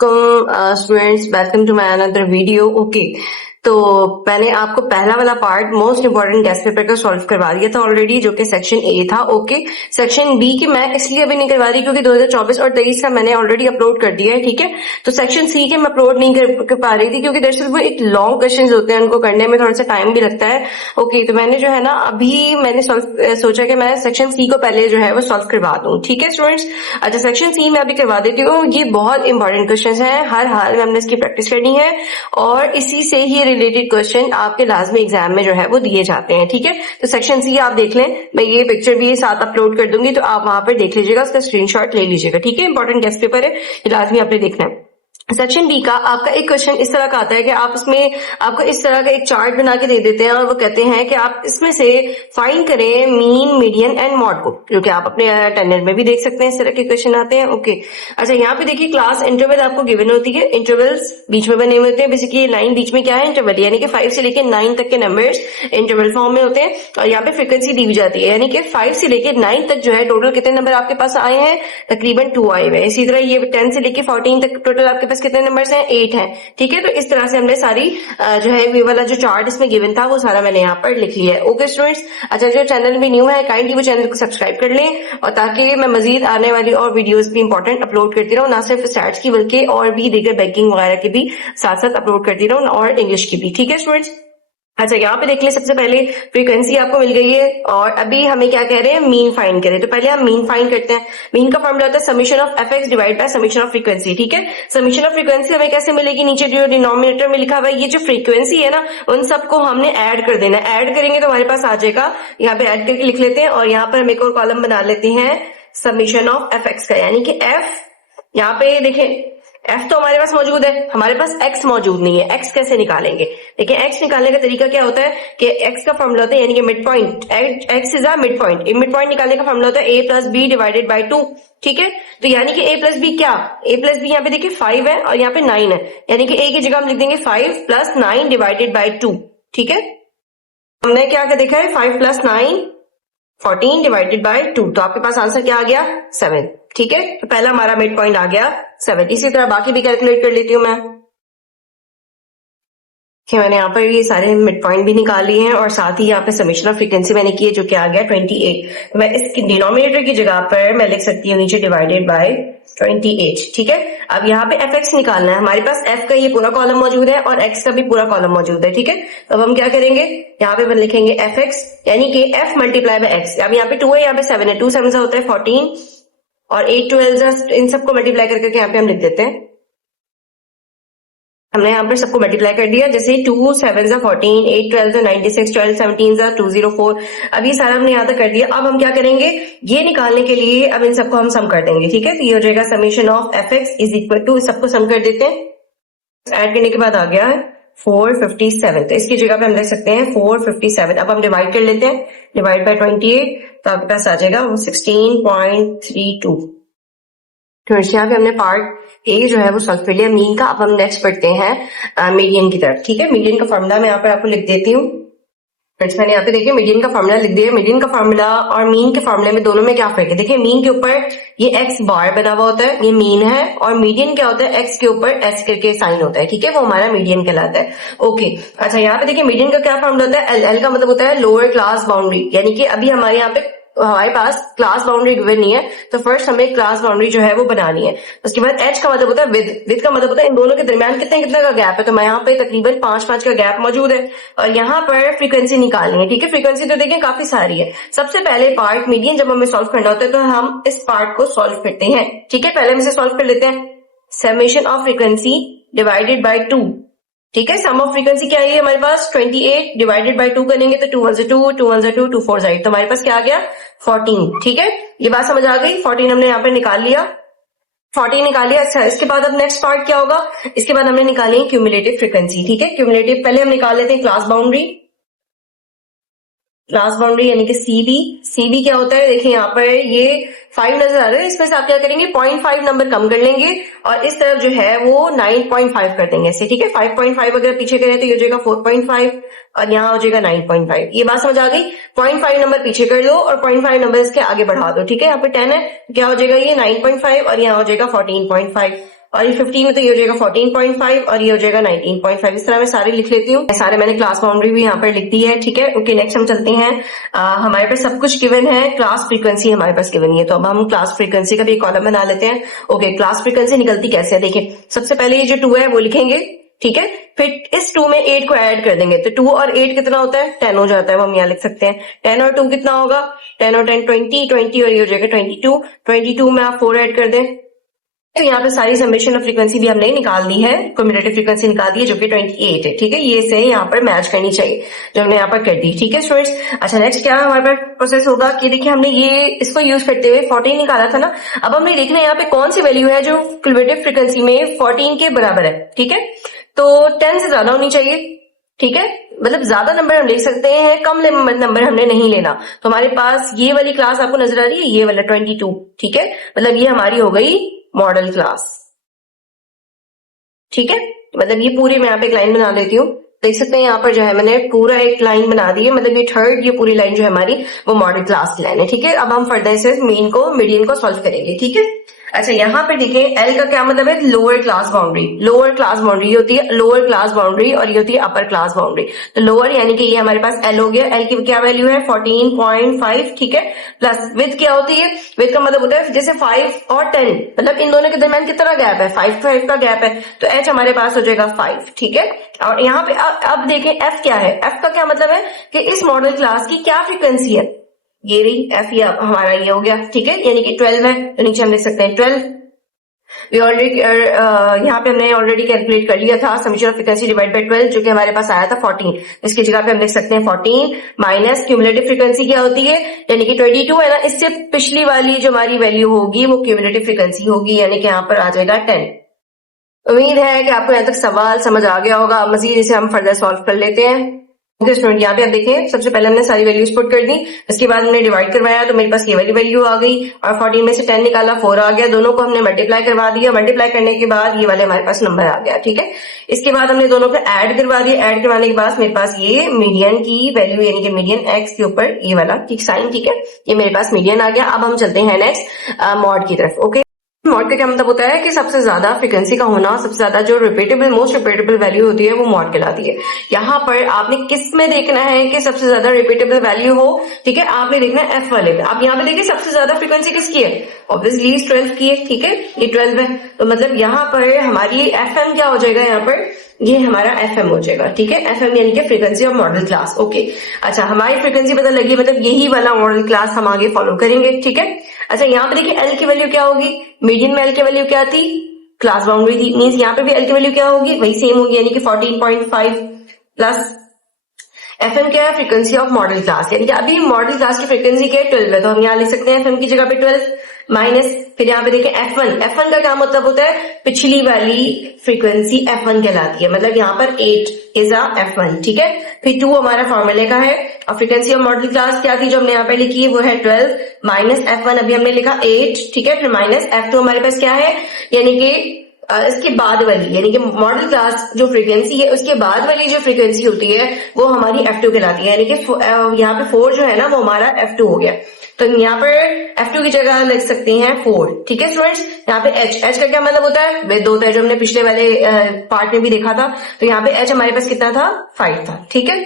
Students, welcome to my another video. Okay, तो मैंने आपको पहला वाला part most important guess paper का सॉल्व करवा दिया था ऑलरेडी, जो कि सेक्शन ए था। ओके, सेक्शन बी की मैं इसलिए अभी नहीं करवा रही क्योंकि 2024 और 23 का मैंने ऑलरेडी अपलोड कर दिया है। ठीक है, तो सेक्शन सी के मैं अपलोड नहीं कर पा रही थी क्योंकि दरअसल वो एक लॉन्ग क्वेश्चन होते हैं, उनको करने में थोड़ा सा टाइम भी लगता है। ओके, तो मैंने जो है ना अभी मैंने सोचा कि मैं सेक्शन सी को पहले जो है वो सॉल्व करवा दूं। ठीक है स्टूडेंट्स, अच्छा सेक्शन सी में अभी करवा देती हूँ। ये बहुत इंपॉर्टेंट क्वेश्चन है, हर हाल में हमने इसकी प्रैक्टिस करनी है और इसी से ही रिलेटेड क्वेश्चन आपके लाजमी एग्जाम में जो है वो दिए जाते हैं। ठीक है, तो सेक्शन सी आप देख लें, मैं ये पिक्चर भी साथ अपलोड कर दूंगी, तो आप वहां पर देख लीजिएगा, उसका स्क्रीनशॉट ले लीजिएगा। ठीक है, इंपॉर्टेंट गेस्ट पेपर है, ये लाजमी आपने देखना है। सेक्शन बी का आपका एक क्वेश्चन इस तरह का आता है कि आप इसमें आपको इस तरह का एक चार्ट बना के दे देते हैं और वो कहते हैं कि आप इसमें से फाइंड करें मीन, मीडियन एंड मॉड को, जो कि आप अपने अटेंडेंट में भी देख सकते हैं, इस तरह के क्वेश्चन आते हैं। ओके, अच्छा यहाँ पे देखिए क्लास इंटरवल आपको गिवन होती है, इंटरवल्स बीच में बने हुए होते हैं। बेसिकली लाइन बीच में क्या है, इंटरवल, यानी कि 5 से लेकर 9 तक के नंबर्स इंटरवल फॉर्म में होते हैं और यहाँ पे फ्रीक्वेंसी दी जाती है, यानी कि 5 से लेकर 9 तक जो है टोटल कितने नंबर आपके पास आए हैं, तकरीबन 2 आए हुए हैं। इसी तरह ये 10 से लेकर 14 तक टोटल आपके पास कितने नंबर्स हैं, 8 हैं। ठीक है, तो इस तरह से हमने सारी जो है ये वाला जो चार्ट इसमें गिवन था वो सारा मैंने यहाँ पर लिख लिया है। ओके स्टूडेंट्स, अच्छा जो चैनल भी न्यू है काइंडली वो चैनल को सब्सक्राइब कर लें, और ताकि मैं मजीद आने वाली और वीडियोस भी इंपॉर्टेंट अपलोड करती रहूँ, ना सिर्फ स्टैट्स की बल्कि और भी दीगर बैंकिंग वगैरह की भी साथ साथ अपलोड करती रहूँ, और इंग्लिश की भी। ठीक है स्टूडेंट्स, अच्छा यहाँ पे देख लें, सबसे पहले फ्रीक्वेंसी आपको मिल गई है और अभी हमें क्या कह रहे हैं, मीन फाइंड करें। तो पहले हम मीन फाइंड करते हैं। मीन का फॉर्मूला होता है summation of f x divide by summation of frequency. ठीक है, समीशन ऑफ फ्रीक्वेंसी हमें कैसे मिलेगी, नीचे जो डिनोमिनेटर में लिखा हुआ है ये जो फ्रीक्वेंसी है ना, उन सबको हमने ऐड कर देना है। ऐड करेंगे तो हमारे पास आ जाएगा, यहाँ पे ऐड करके लिख लेते हैं और यहाँ पर हम एक और कॉलम बना लेते हैं समीशन ऑफ एफ एक्स का, यानी कि एफ, यहाँ पे देखें एफ तो हमारे पास मौजूद है, हमारे पास एक्स मौजूद नहीं है। एक्स कैसे निकालेंगे, देखिए एक्स निकालने का तरीका क्या होता है कि एक्स का फॉर्मूला होता है, यानी कि mid point, x is a mid point. Mid point निकालने का फॉर्मूला होता है ए प्लस बी डिवाइडेड बाय 2। ठीक है, तो यानी कि ए प्लस बी क्या, ए प्लस बी यहाँ पे देखिए 5 है और यहाँ पे 9 है, यानी कि ए की जगह हम लिख देंगे 5 प्लस 9 डिवाइडेड बाय 2। ठीक है, हमने क्या देखा है, 5 प्लस 9 14 डिवाइडेड बाय 2, तो आपके पास आंसर क्या आ गया, 7। ठीक है, तो पहला हमारा मिड पॉइंट आ गया 7। इसी तरह बाकी भी कैलकुलेट कर लेती हूँ मैं। मैंने यहाँ पर ये सारे मिड पॉइंट भी निकाल लिए हैं और साथ ही यहाँ पे समेशन ऑफ फ्रीक्वेंसी मैंने की है, जो कि आ गया 28। तो मैं इसकी डिनोमिनेटर की जगह पर मैं लिख सकती हूँ नीचे डिवाइडेड बाय 28। ठीक है, अब यहाँ पे एफ एक्स निकालना है, हमारे पास एफ का ये पूरा कॉलम मौजूद है और एक्स का भी पूरा कॉलम मौजूद है। ठीक है, तो अब हम क्या करेंगे, यहाँ पे हम लिखेंगे एफ एक्स, यानी कि एफ मल्टीप्लाई बाय एक्स। अब यहाँ पे 2 है, यहाँ पे 7 है, 2 7 से होता है 14 और 8 12 इन सबको मल्टीप्लाई करके यहाँ पे हम लिख देते हैं। हमने यहाँ पर सबको मल्टीप्लाई कर दिया, जैसे 2 7 14, 8 12 96, 12 17 204। अब ये सारा हमने यहाँ तक कर दिया। अब हम क्या करेंगे, ये निकालने के लिए अब इन सबको हम सम कर देंगे। ठीक है, तो ये हो जाएगा summation of f x is equal to, सबको सम कर देते हैं, ऐड करने के बाद आ गया है 457। तो इसकी जगह पे हम लिख सकते हैं 457। अब हम डिवाइड कर लेते हैं, डिवाइड बाय 28, तो आपके पास आ जाएगा 16.32। तो यहाँ पे हमने पार्ट ए जो है वो सॉल्व कर लिया मीन का। अब हम नेक्स्ट पढ़ते हैं मीडियन की तरफ। ठीक है, मीडियन का फॉर्मूला मैं यहाँ पर आपको लिख देती हूँ। मैंने यहाँ पे देखिए मीडियन का फॉर्मूला लिख दिया। मीडियन का फॉर्मूला और मीन के फॉर्मूले में दोनों में क्या फर्क है, देखिए मीन के ऊपर ये एक्स बार बना हुआ होता है, ये मीन है, और मीडियन क्या होता है, एक्स के ऊपर एस करके साइन होता है। ठीक है, वो हमारा मीडियन कहलाता है। ओके, अच्छा यहाँ पे देखिए मीडियन का क्या फॉर्मूला होता है, एल। एल का मतलब होता है लोअर क्लास बाउंड्री, यानी कि अभी हमारे यहाँ पे हमारे पास क्लास बाउंड्री गिवन नहीं है, तो फर्स्ट हमें क्लास बाउंड्री जो है वो बनानी है। उसके बाद एच का मतलब होता है विद। विद का मतलब होता है इन दोनों के दरमियान कितने का गैप है, तो मैं यहाँ पे तकरीबन 5 का गैप मौजूद है और यहाँ पर फ्रीक्वेंसी निकालनी है। ठीक है, फ्रीक्वेंसी तो देखिए काफी सारी है। सबसे पहले पार्ट मीडियन जब हमें सॉल्व करना होता है तो हम इस पार्ट को सॉल्व करते हैं। ठीक है, पहले हम इसे सॉल्व कर लेते हैं, summation of frequency divided by 2। ठीक है, सम ऑफ फ्रीक्वेंसी क्या है हमारे पास, 28 डिवाइडेड बाय 2 करेंगे तो 2 1 2, 2 1 2, 2 4 8, तो हमारे पास क्या आ गया 14। ठीक है, ये बात समझ आ गई। 14 हमने यहाँ पे निकाल लिया, 14 निकाल लिया। अच्छा, इसके बाद अब नेक्स्ट पार्ट क्या होगा, इसके बाद हमने निकाली है क्यूमुलेटिव फ्रीक्वेंसी। ठीक है, क्यूमुलेटिव पहले हम निकाल लेते हैं क्लास बाउंड्री। क्लास बाउंड्री यानी कि सीबी। सीबी क्या होता है, देखिए यहाँ पर ये 5 नजर आ रहा है, इसमें से आप क्या करेंगे 0.5 नंबर कम कर लेंगे और इस तरफ जो है वो 9.5 कर देंगे ऐसे। ठीक है, 5.5 अगर पीछे करें तो ये हो जाएगा 4.5 और यहाँ हो जाएगा 9.5। ये बात समझ आ गई। 0.5 नंबर पीछे कर लो और 0.5 नंबर इसके आगे बढ़ा दो। ठीक है, यहाँ पे 10 है, क्या हो जाएगा ये 9.5 और यहाँ हो जाएगा 14.5। और ये 15 में तो ये हो जाएगा 14.5 और ये हो जाएगा 19.5। इस तरह मैं सारे लिख लेती हूँ, सारे मैंने क्लास बाउंड्री भी यहाँ पर लिख दी है, ठीक है। ओके, नेक्स्ट हम चलते हैं। हमारे पास सब कुछ गिवन है, क्लास फ्रीक्वेंसी हमारे पास गिवन है, तो अब हम क्लास फ्रीक्वेंसी का भी एक कॉलम बना लेते हैं। ओके, क्लास फ्रीक्वेंसी निकलती कैसे है, देखिए सबसे पहले ये जो 2 है वो लिखेंगे, ठीक है। फिर इस 2 में 8 को ऐड कर देंगे, तो 2 और 8 कितना होता है, 10 हो जाता है, वो हम यहाँ लिख सकते हैं। 10 और 2 कितना होगा, 10 और 10 20, 20 और ये हो जाएगा 22। 22 में आप 4 ऐड कर दें, तो यहाँ पे सारी समेशन ऑफ फ्रीक्वेंसी भी हमने निकाल दी है, क्यूमुलेटिव फ्रीक्वेंसी निकाल दी है जो कि 28 है, ठीक है। ये से यहाँ पर मैच करनी चाहिए जो हमने यहाँ पर कर दी, ठीक है स्टूडेंट्स। अच्छा, नेक्स्ट क्या हमारे पास प्रोसेस होगा कि देखिए हमने ये इसको यूज करते हुए 14 निकाला था ना। अब हमने देखना है यहाँ पे कौन सी वैल्यू है जो क्यूमुलेटिव फ्रीक्वेंसी में 14 के बराबर है, ठीक है। तो 10 से ज्यादा होनी चाहिए, ठीक है। मतलब ज्यादा नंबर हम ले सकते हैं, कम नंबर हमने नहीं लेना। तो हमारे पास ये वाली क्लास आपको नजर आ रही है, ये वाला 22, ठीक है। मतलब ये हमारी हो गई मॉडल क्लास, ठीक है। मतलब ये पूरी मैं यहाँ पे एक लाइन बना लेती हूँ, देख सकते हैं यहाँ पर जो है मैंने पूरा एक लाइन बना दी है। मतलब ये थर्ड, ये पूरी लाइन जो है हमारी वो मॉडल क्लास की लाइन है, ठीक है। अब हम फर्दर से मीडियन को सॉल्व करेंगे, ठीक है। अच्छा, यहाँ पर देखिए एल का क्या मतलब है, lower class boundary. Lower class boundary होती है लोअर क्लास बाउंड्री और ये होती है अपर क्लास बाउंड्री। तो लोअर यानी कि ये हमारे पास एल हो गया, एल की क्या वैल्यू है 14.5, ठीक है। प्लस विथ क्या होती है, विथ का मतलब होता है जैसे 5 और 10, मतलब इन दोनों के दरमियान कितना गैप है, 5 का गैप है, तो एच हमारे पास हो जाएगा 5, ठीक है। और यहाँ पे अब देखें एफ क्या है, एफ का क्या मतलब है कि इस मॉडल क्लास की क्या फ्रीक्वेंसी है, ये रही एफ, ये हमारा ये हो गया, ठीक है। यानी कि 12 है, तो नीचे हम लिख सकते हैं 12। वी ऑलरेडी यहाँ पे हमने ऑलरेडी कैलकुलेट कर लिया था summation of frequency divide by 12, जो कि हमारे पास आया था 14। इसकी जगह पे हम लिख सकते हैं 14 माइनस क्यूमुलेटिव फ्रीक्वेंसी क्या होती है, यानी कि 22 है ना, इससे पिछली वाली जो हमारी वैल्यू होगी वो क्यूमुलेटिव फ्रीक्वेंसी होगी, यानी कि यहाँ पर आ जाएगा 10। उम्मीद है कि आपको यहाँ तक सवाल समझ आ गया होगा। मजीद इसे हम फर्दर सॉल्व कर लेते हैं। ओके स्टूडेंट, यहाँ पे आप देखें सबसे पहले हमने सारी वैल्यूज पुट कर दी, इसके बाद हमने डिवाइड करवाया तो मेरे पास ये वाली वैल्यू आ गई और 14 में से 10 निकाला 4 आ गया, दोनों को हमने मल्टीप्लाई करवा दिया। मल्टीप्लाई करने के बाद ये वाले हमारे पास नंबर आ गया, ठीक है। इसके बाद हमने दोनों को ऐड करवा दिया, ऐड करवाने के बाद मेरे पास ये मीडियन की वैल्यू यानी कि मीडियन एक्स के ऊपर ये वाला ठीक साइन, ठीक है, ये मेरे पास मीडियन आ गया। अब हम चलते हैं नेक्स्ट मॉड की तरफ। ओके, मॉड का क्या मतलब होता है कि सबसे ज्यादा फ्रीक्वेंसी का होना, सबसे ज्यादा जो रिपीटेबल मोस्ट रिपीटेबल वैल्यू होती है वो मॉड कहलाती है। यहाँ पर आपने किस में देखना है कि सबसे ज्यादा रिपीटेबल वैल्यू हो, ठीक है, आपने देखना है एफ वाले में। आप यहाँ पे देखिए सबसे ज्यादा फ्रीक्वेंसी किसकी है, ऑब्वियसली 12 की है, ठीक है, ये 12 है। तो मतलब यहाँ पर हमारी एफ एम क्या हो जाएगा, यहाँ पर ये हमारा एफ एम हो जाएगा, ठीक है। एफ एम यानी कि frequency of model class. Okay, अच्छा हमारी फ्रीक्वेंसी पता लगी, मतलब यही वाला मॉडल क्लास हम आगे फॉलो करेंगे, ठीक है। अच्छा, यहाँ पे देखिए एल की वैल्यू क्या होगी, मीडियन में एल की वैल्यू क्या थी, क्लास बाउंड्री थी, मीन्स यहाँ पे भी एल की वैल्यू क्या होगी, वही सेम होगी, यानी कि 14.5 प्लस एफ एम क्या है, फ्रीक्वेंसी ऑफ मॉडल क्लास, यानी कि अभी मॉडल क्लास की फ्रीक्वेंसी क्या है 12 है, तो हम यहाँ लिख सकते हैं एफ एम की जगह पे 12 माइनस, फिर यहाँ पे देखिए F1, F1 का क्या मतलब होता है, पिछली वाली फ्रीक्वेंसी F1 कहलाती है, मतलब यहाँ पर 8 इज अ F1, ठीक है। फिर 2 हमारा फॉर्मूले का है और फ्रीक्वेंसी ऑफ मॉडल क्लास क्या थी जो हमने यहाँ पे लिखी है वो है 12 माइनस F1 अभी हमने लिखा 8, ठीक है, फिर माइनस F2 हमारे पास क्या है, यानी कि इसके बाद वाली, यानी कि मॉडल क्लास जो फ्रीक्वेंसी है उसके बाद वाली जो फ्रीक्वेंसी होती है वो हमारी F2 कहलाती है, यानी कि यहाँ पे 4 जो है ना वो हमारा F2 हो गया। तो यहाँ पर F2 की जगह लिख सकते हैं 4, ठीक है स्टूडेंट्स। यहाँ पे H का क्या मतलब होता है, विद होता है, जो हमने पिछले वाले पार्ट में भी देखा था। तो यहाँ पे H हमारे पास कितना था, 5 था, ठीक है।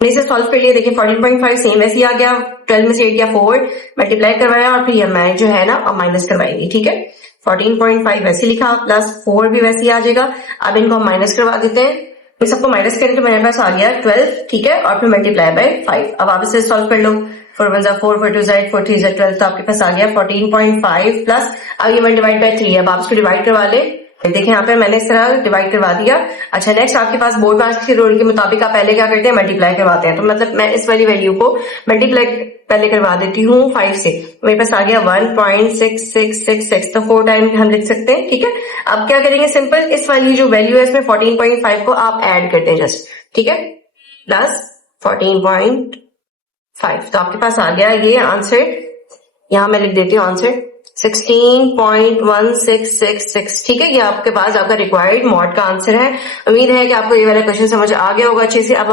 इसे सॉल्व कर लिया, देखिए 14.5 सेम वैसे ही आ गया, 12 में से 8 गया 4, मल्टीप्लाई करवाया और फिर ये मैं जो है ना अब माइनस करवाएंगे, ठीक है। 14.5 वैसे लिखा प्लस 4 भी वैसे ही आ जाएगा। अब इनको हम माइनस करवा देते हैं, इस सबको माइनस करें तो मेरे पास आ गया 12, ठीक है, और फिर मल्टीप्लाई बाय 5। अब आप इसे सॉल्व कर लो, 4 1 4, 4 2 4 3 12, तो आपके पास आ गया 14.5 प्लस, अब ये 1 डिवाइड बाय 3, अब आप इसको डिवाइड करवा ले, देखिए यहाँ पे मैंने इस तरह डिवाइड करवा दिया। अच्छा, नेक्स्ट आपके पास बोर्ड मार्क्स के रूल के मुताबिक आप पहले क्या करते हैं, मल्टीप्लाई करवाते हैं। तो मतलब मैं इस वाली वैल्यू को मल्टीप्लाई पहले करवा देती हूँ 5 से, मेरे पास आ गया 1.6666, तो 4 टाइम हम लिख सकते हैं, ठीक है। अब क्या करेंगे, सिंपल इस वाली जो वैल्यू है इसमें 14.5 को आप ऐड करते हैं जस्ट, ठीक है, प्लस 14.5, तो आपके पास आ गया ये आंसर, यहाँ मैं लिख देती हूँ आंसर 16.1666, ठीक है। ये आपके पास आपका रिक्वायर्ड मॉड का आंसर है। उम्मीद है कि आपको ये वाला क्वेश्चन समझ आ गया होगा अच्छे से। अब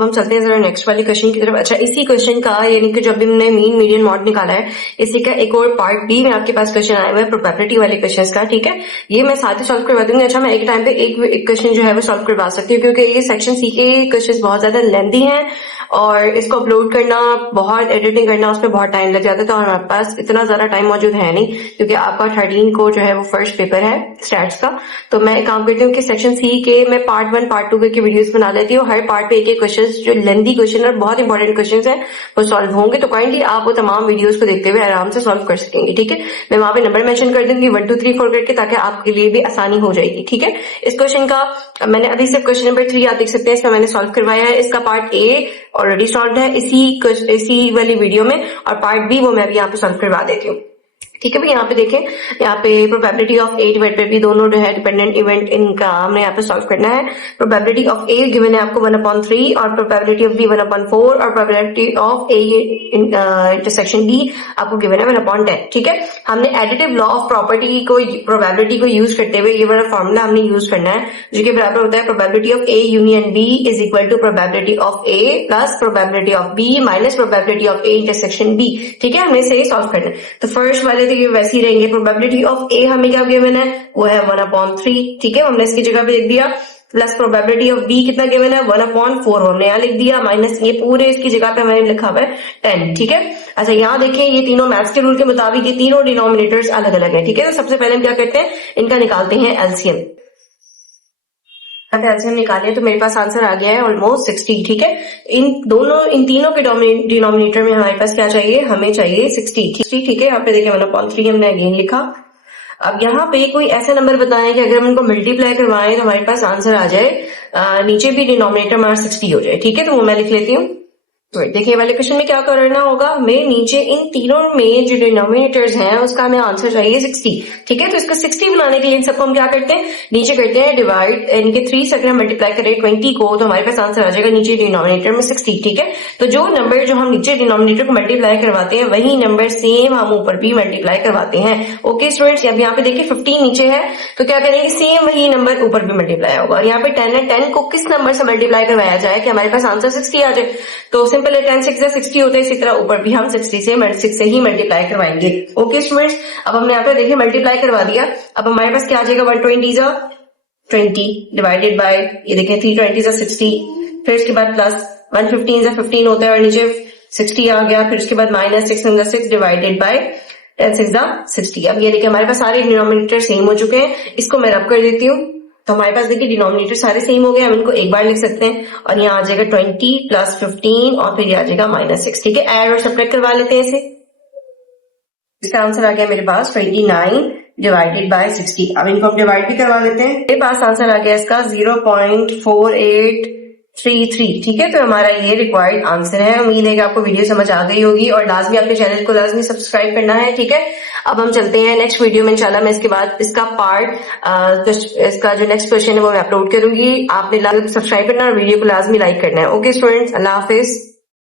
हम चलते हैं जरा नेक्स्ट वाले क्वेश्चन की तरफ। अच्छा, इसी क्वेश्चन का यानी कि जो अभी हमने मीन मीडियन मॉड निकाला है, इसी का एक और पार्ट बी में आपके पास क्वेश्चन आया हुआ है प्रोबेबिलिटी वाले क्वेश्चन का, ठीक है। ये मैं साथ ही सॉल्व करवा दूंगी। अच्छा, मैं एक टाइम पे एक क्वेश्चन जो है वो सॉल्व करवा सकती हूँ, क्योंकि ये सेक्शन सी के क्वेश्चन बहुत ज्यादा लेंथी हैं और इसको अपलोड करना, बहुत एडिटिंग करना, उसमें बहुत टाइम लग जाता है। तो हमारे पास इतना ज्यादा टाइम मौजूद है नहीं, क्योंकि आपका 13 को जो है वो फर्स्ट पेपर है स्टैट्स का। तो मैं एक काम करती हूँ कि सेक्शन सी के मैं पार्ट 1 पार्ट 2 करके वीडियोस बना लेती हूँ। हर पार्ट पे एक एक क्वेश्चन जो लेंथी क्वेश्चन और बहुत इंपॉर्टेंट क्वेश्चन है वो सॉल्व होंगे। तो काइंडली आप वो तमाम वीडियोस को देखते हुए आराम से सॉल्व कर सकेंगे, ठीक है। मैं वहां पे नंबर मेंशन कर दूंगी 1 2 3 4 करके, ताकि आपके लिए भी आसानी हो जाएगी, ठीक है। इस क्वेश्चन का मैंने अभी सिर्फ क्वेश्चन नंबर 3 आप देख सकते हैं, इसमें मैंने सॉल्व करवाया है। इसका पार्ट ए ऑलरेडी सॉल्व है इसी वाली वीडियो में, और पार्ट बी वो मैं अभी यहाँ पे सॉल्व करवा देती हूँ, ठीक है भाई। यहाँ पे देखें, यहाँ पे probability of A divide by B, दोनों जो है डिपेंडेंट इवेंट, इनका हमने यहाँ पे सॉल्व करना है। प्रोबेबिलिटी ऑफ ए गिवन है आपको 1/3 और प्रोबेबिलिटी ऑफ बी 1/4 और probability of A intersection B आपको गिवन है 1/10, ठीक है। हमने एडिटिव लॉ ऑफ प्रॉपर्टी को प्रोबेबिलिटी को यूज करते हुए ये वाला फॉर्मूला हमने यूज करना है, जो कि बराबर होता है probability of A union B is equal to probability of A plus probability of B minus probability of A intersection B, ठीक है। हमने इसे सॉल्व करना है। तो फर्स्ट वाले तो ये वैसे ही रहेंगे। प्रोबेबिलिटी ऑफ ए हमें क्या गिवन है, वो है 1/3, ठीक है। हमने इसकी जगह पे लिख दिया प्लस प्रोबेबिलिटी ऑफ बी कितना गिवन है 1/4 हमने यहाँ लिख दिया, माइनस ये पूरे इसकी जगह पे मैंने लिखा हुआ है 10, ठीक है। अच्छा, यहाँ देखें, ये तीनों मैथ्स के रूल के मुताबिक ये तीनों डिनोमिनेटर्स अलग अलग है, ठीक है। तो सबसे पहले हम क्या करते हैं, इनका निकालते हैं एलसीएम। एलसीएम निकाले तो मेरे पास आंसर आ गया है ऑलमोस्ट 60, ठीक है। इन तीनों के डिनोमिनेटर में हमारे पास क्या चाहिए, हमें चाहिए 60, ठीक है। यहाँ पे देखिए 1/3 हमने अगेन लिखा। अब यहाँ पे कोई ऐसा नंबर बताएं कि अगर हम इनको मल्टीप्लाई करवाएं तो हमारे पास आंसर आ जाए, नीचे भी डिनोमिनेटर हमारा 60 हो जाए, ठीक है। तो वो मैं लिख लेती हूँ। तो देखिए वाले क्वेश्चन में क्या करना होगा, हमें नीचे इन तीनों में जो डिनोमिनेटर्स हैं उसका हमें आंसर चाहिए 60, ठीक है। तो इसका 60 बनाने के लिए इन सबको हम क्या करते हैं, नीचे करते हैं डिवाइड, इनके 3 से अगर हम मल्टीप्लाई करें 20 को तो हमारे पास आंसर आ जाएगा नीचे डिनोमिनेटर में 60, ठीक है। तो जो नंबर जो हम नीचे डिनोमिनेटर को मल्टीप्लाई करवाते हैं वही नंबर सेम हम ऊपर भी मल्टीप्लाई करवाते हैं। ओके स्टूडेंट्स, अब यहाँ पे देखिए 15 नीचे है तो क्या करेंगे, सेम वही नंबर ऊपर भी मल्टीप्लाई होगा। और यहाँ पे 10 है, 10 को किस नंबर से मल्टीप्लाई करवाया जाए कि हमारे पास आंसर 60 आ जाए, तो सिंपल है 10 6 60 होता है, इसी तरह ऊपर भी हम 6 से ही मल्टीप्लाई करवाएंगे। ओके स्टूडेंट्स, अब हमने यहाँ पे देखिए मल्टीप्लाई करवा दिया। अब हमारे पास क्या आ जाएगा, 120 डिवाइडेड बाय, ये देखिए 320 60, फिर इसके बाद प्लस 115 15 होता है और नीचे 60 आ गया, फिर उसके बाद माइनस 6 डिवाइडेड बाय 10 6 60। अब ये देखिए हमारे पास सारे डिनोमिनेटर सेम हो चुके हैं, इसको मैं रब कर देती हूँ। तो हमारे पास देखिए डिनोमिनेटर सारे सेम हो गए, हम इनको एक बार लिख सकते हैं और यहाँ आ जाएगा 20 प्लस 15 और फिर आ जाएगा -6, ठीक है। ऐड और सब्ट्रैक्ट करवा लेते हैं इसे। इसका आंसर आ गया मेरे पास 29 डिवाइडेड बाय 60। अब इनको हम डिवाइड भी करवा लेते हैं। मेरे पास आंसर आ गया इसका 0.4833, ठीक है। तो हमारा ये रिक्वायर्ड आंसर है। उम्मीद है कि आपको वीडियो समझ आ गई होगी और लाजमी अपने चैनल को लाजमी सब्सक्राइब करना है, ठीक है। अब हम चलते हैं नेक्स्ट वीडियो में, इंशाल्लाह मैं इसके बाद इसका पार्ट इसका जो नेक्स्ट क्वेश्चन है वो मैं अपलोड करूंगी। आपने सब्सक्राइब करना और वीडियो को लाजमी लाइक करना है। ओके स्टूडेंट्स, अल्लाह हाफिज।